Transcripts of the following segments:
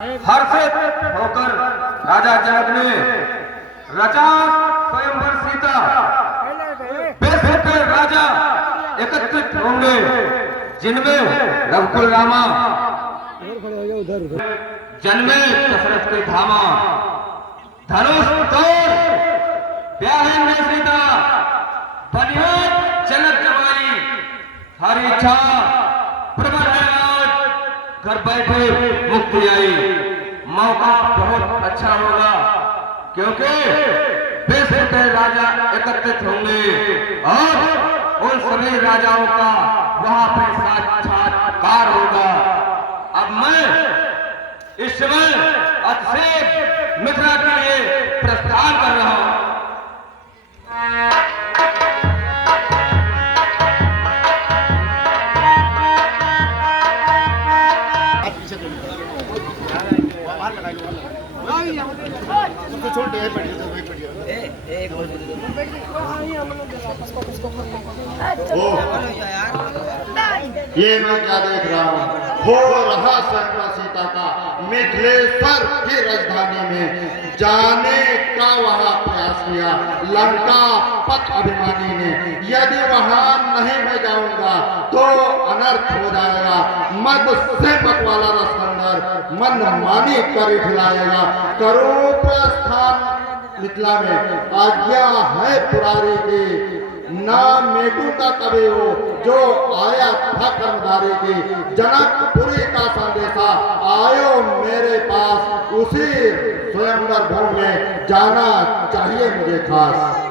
हर्षित होकर राजा जनक ने रचा स्वयंवर सीता। बेशक राजा एकत्रित होंगे जिनमें रघुकुल रामा जन्मे दशरथ के धामा। धनुष तोड़ ब्याहेंगे सीता बनिया जनक जमाई। हर इच्छा प्रबल है आज घर बैठे मुक्ति आई। मौका बहुत अच्छा होगा क्योंकि बेशक राजा एकत्रित होंगे और उन सभी राजाओं का वहां पर साक्षात्कार होगा। अब मैं इस समय अतिशय मिथिला के लिए प्रस्थान कर रहा हूं। ये मैं क्या देख रहा हूँ, हो रहा स्वयंवर सीता का मिथिलेश्वर की राजधानी में जाने का वहां प्रयास किया लंका पथ अभिमानी ने। यदि वहां नहीं मैं जाऊंगा तो अनर्थ हो जाएगा। मद से मत वाला रसकंदर मन मानी कर खिलाएगा। करो प्रस्थान मिथिला में आज्ञा है पुरारी की। ना मेटूंगा कभी हो जो आया था कर्मधारी की। जनकपुरी का संदेशा आयो मेरे पास। उसी स्वयंवर भूमि में जाना चाहिए मुझे खास।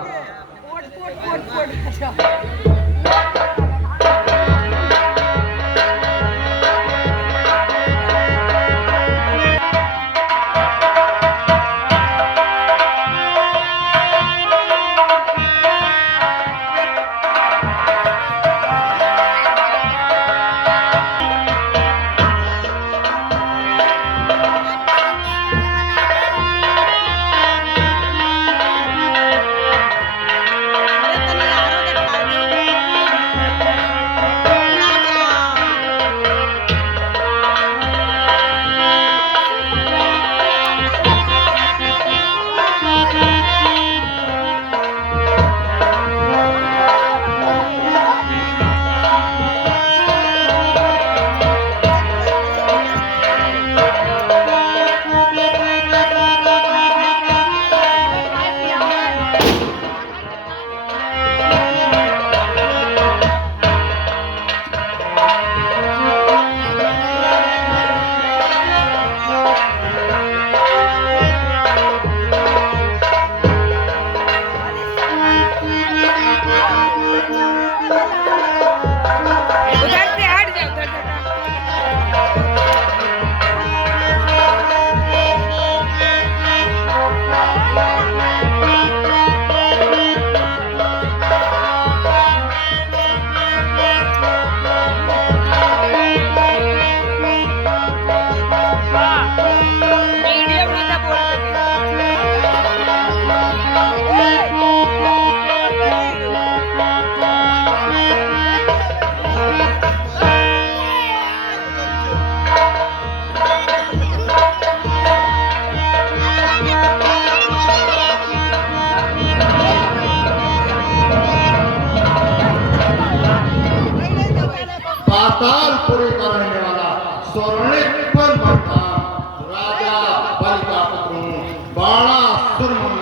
पातालपुरी का रहने वाला स्वर्णिक राजा बलि का पुत्र हूँ। बाणासुर नाम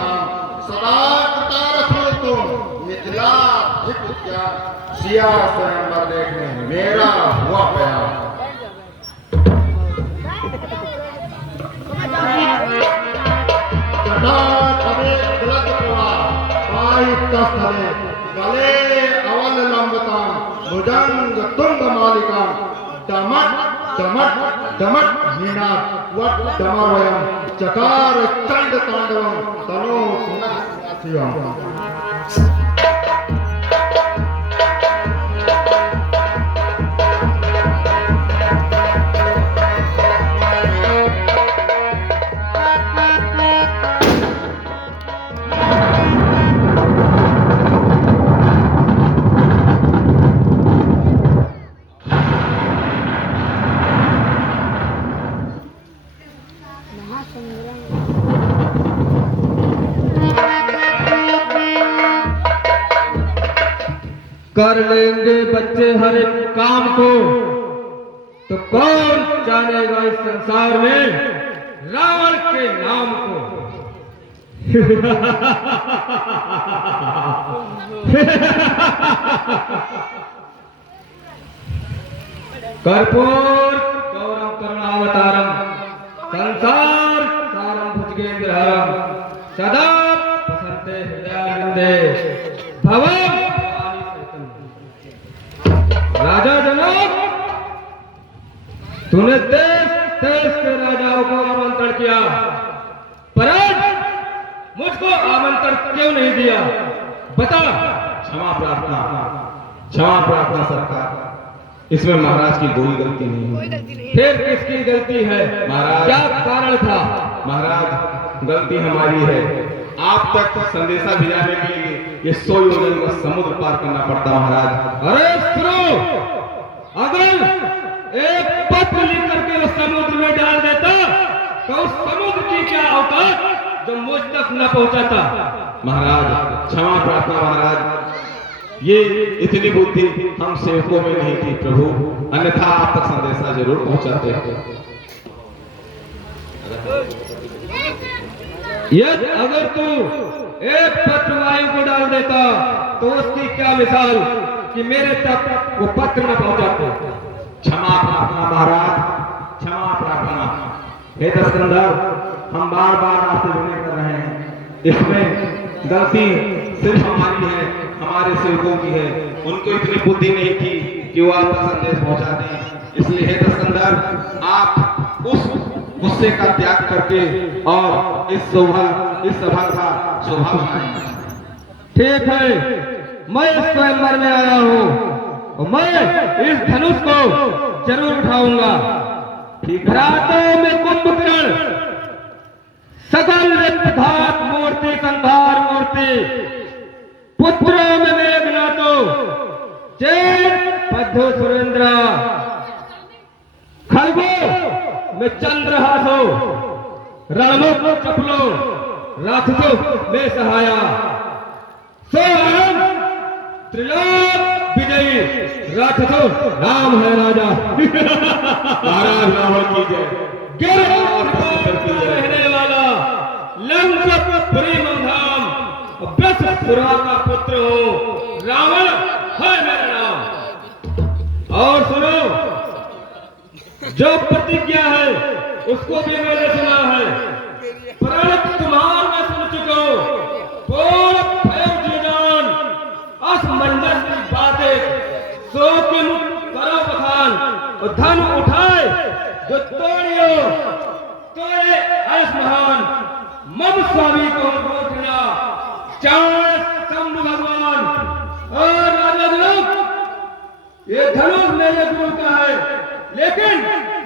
सदा कृतारथ तुम। मिथिला सिया स्वयंवर देखने मेरा हुआ प्यार। गले अवल लंबताम भुजंग तुंग मालिका। डमट डमट डमट हीना वट डमरवयम चकार चंड तांडवम तनो सिंहासियम। कर लेंगे बच्चे हर एक काम को, तो कौन जानेगा इस संसार में रावण के नाम को। कर्पूर गौरम करुणावतारम संसार सारम भुजगेंद्रहरम सदा वसन्ते हृदयानंदे भवम। राजा जनक, तूने देश देश के राजाओं को आमंत्रण किया, पर आज मुझको आमंत्रण क्यों नहीं दिया? बता। क्षमा प्रार्थना सरकार, इसमें महाराज की कोई गलती नहीं है। फिर किसकी गलती है महाराज? क्या कारण था? महाराज, गलती हमारी है। आप तक संदेशा भिजाने के लिए ये 100 योजन का समुद्र पार करना पड़ता महाराज। अरे सुनो, अगर एक पत्र लिख करके उस समुद्र में डाल देता तो उस समुद्र की क्या औकात जो मुझ तक न पहुंचाता। महाराज क्षमा प्रार्थना महाराज, ये इतनी बुद्धि हम सेवकों में नहीं थी प्रभु, अन्यथा आप तक संदेशा जरूर पहुंचाते हैं। यदि अगर तू एक पत्र वायु को डाल देता तो उसकी क्या मिसाल कि मेरे तक वो पत्र न पहुंचाते। क्षमा प्रार्थना महाराज, क्षमा प्रार्थना। हे दस्कंदर, हम बार बार आपसे विनय कर रहे हैं, इसमें गलती सिर्फ हमारी है, हमारे सेवकों की है। उनको इतनी बुद्धि नहीं थी कि वो आप तक संदेश पहुंचा दें। इसलिए हे दस्कंदर, आप उस गुस्से का त्याग करके और इस सभा का शोभा बनाएं। ठीक है, मैं स्वयंवर में आया हूँ और मैं इस धनुष को जरूर उठाऊंगा। ठीक है। रातों में कुंभकर्ण, सकल विधात मूर्ति संहार मूर्ति, पुत्रों में मेघनाथो, चेत पद्धो सुरेंद्र, खरगो में चंद्रहासो, रणमुख चपलो, राक्षसो में सहाया, सोहम त्रिलोक विजयी, राक्षसो नाम है राजा। महाराज रावण की जय। रहने वाला लंकापुरी मंधाम ब्रह्मपुरा का पुत्र हो, रावण है मेरा नाम। और सुनो, जो प्रतिज्ञा है उसको भी मैंने सुना है, परंतु तुम्हार मैं सुन चुका हूं। पूर्ण भय जीजान असमंजस की बातें सो के मुख करो बखान, और धन उठाए जो तोड़ियो तोड़े आयुष महान, मम स्वामी को रोकना चाहे शंभु भगवान। और राजा लोग, ये धनुष मेरे गुरु का है, लेकिन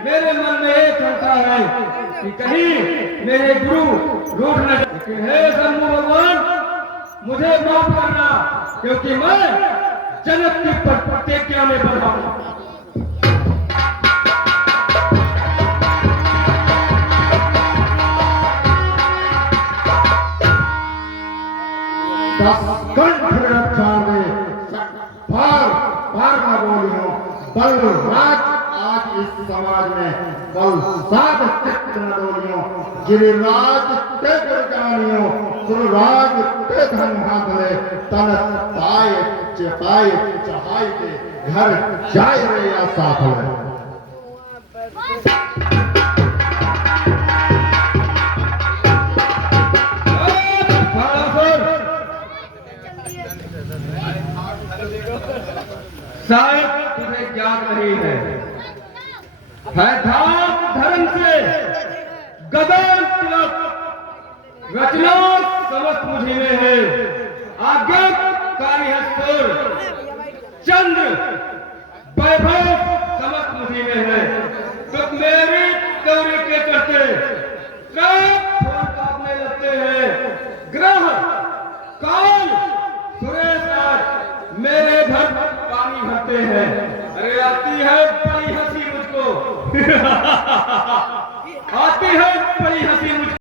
मेरे मन में एक शंका है कि कहीं मेरे गुरु रूठ न जाए। लेकिन हे शंभु भगवान, मुझे माफ करना, क्योंकि मैं जनक की प्रतिज्ञा में बंधा हूं। कंठ रक्षा में पार पार न बोलियो, बल राज आज इस समाज में बल साध चित्त न डोलियो, गिरिराज ते गुरगानियो, सुरराज ते धन हाथले, तन पाए चपाए चहाई के घर जाय रे या साथ ले। शायद तुम्हें ज्ञात नहीं है, धाम धर्म से गगन तिलक रचना समस्त मुझी में है, आज्ञाकारी हस्तोर चंद्र वैभव समस्त मुझी में है। तो मेरी गौरी के चलते फूल काटने लगते हैं, ग्रह काल सुरेश आज मेरे घर पानी भरते हैं। अरे आती है बड़ी हंसी मुझको, आती है बड़ी हंसी।